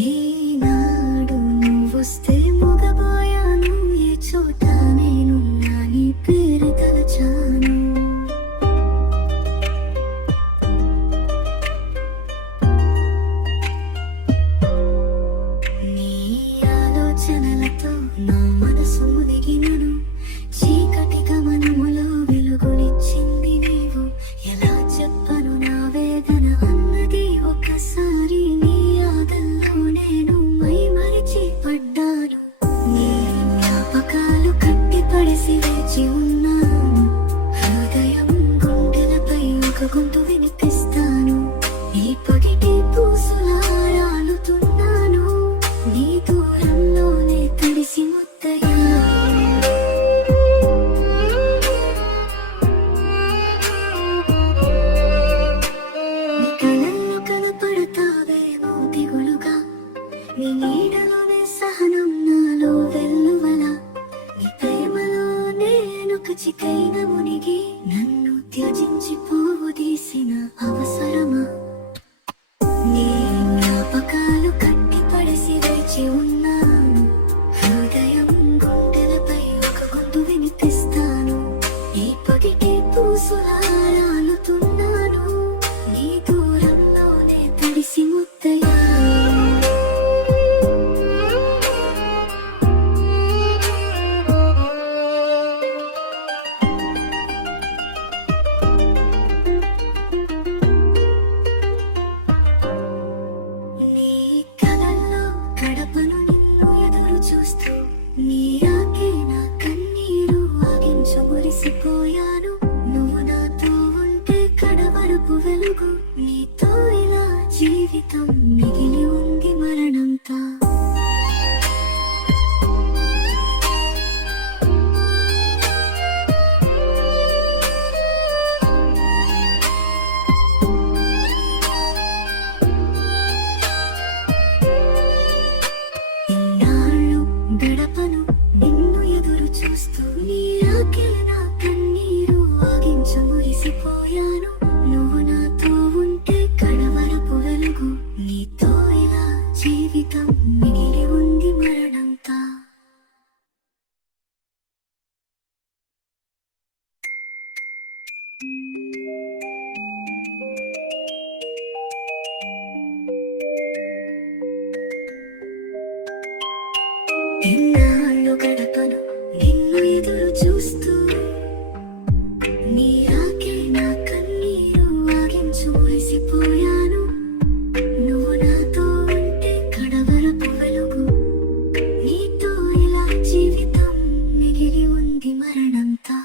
ఈనాడు నువ్వొస్తే మూగబోయాను, ఏ చోట నేనున్నా నీ పేరు తలచాను. నీ ఆలోచనలతో నా మనసు మునిగినను, చీకటి గమనములో వెలుగునిచ్చింది నీవు. ఎలా చెప్పను నా వేదన అన్నది ఒకసారి, నీ ఆదల్లో నేను మైమరిచి పడ్డాను. నీ జ్ఞాపకాలు కట్టిపడేసి వేచి ఉన్నాను, హృదయం గుండెలపై ఒక గొంతు వినిపిస్తాను. నీ పగిటి పూసులా రాలుతున్నాను, నీ దూరంలోనే తడిసి ముద్దయ్యాను. నీ కలల్లో కనపడతావేమో దిగులుగా, నీ నీడలోనే సహనం నాలో వెల్లువలా. నీ ప్రేమలో నేనొక చికైన మునిగి, నన్ను త్యజించి పోవు తీసిన అవసరమా? నీ జ్ఞాపకాలు కట్టిపడేసి వేచి ఉన్నాను, హృదయం గుండెలపై ఒక గొంతు వినిపిస్తాను. నీ పగిటి పూసులా రాలుతున్నాను, నీ దూరంలోనే తడిసి ముద్దయ్యాను. నీ కలల్లో గడపను నిన్ను ఎదురు చూస్తూ, నీ ఆకే నా కన్నీరు ఆగించు మురిసిపోయాను. నువ్వు నాతో ఉంటే కడవరపు వెలుగు, నీతో ఇలా జీవితం మిగిలి ఉంది మరణంతా. ఇన్నాళ్ళు గడపను నిన్ను ఎదురు చూస్తూ, నీ ఆకే నా కన్నీరు ఆగించు మురిసిపోయాను. నువ్వు నాతో ఉంటే కడవరపు వెలుగు, నీతో ఇలా జీవితం మిగిలి ఉంది మరణంతా. ఇన్నాళ్ళు గడపను నిన్ను ఎదురు చూస్తూ, నీ ఆకే నా కన్నీరు ఆగించు మురిసిపోయాను. నువ్వు నాతో ఉంటే కడవరపు వెలుగు, నీతో ఇలా జీవితం మిగిలి ఉంది మరణంతా.